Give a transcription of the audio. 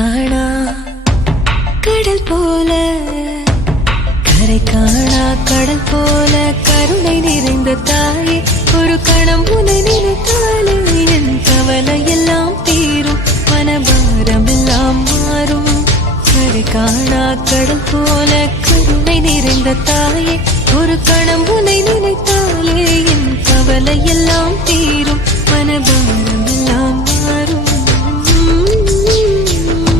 காணா கடல் போல கரை காணா கடல் போல கருணை நிறைந்த தாயே ஒரு கணம் உன்னை நினைத்தாலே என் கவலை எல்லாம் தீரும் மனபாரம் எல்லாம் மாறும் கரை காணா கடல் போல கருணை நிறைந்த தாயே ஒரு கணம் உன்னை நினைத்தாலே என் கவலை எல்லாம் தீரும் மனபாரம் எல்லாம்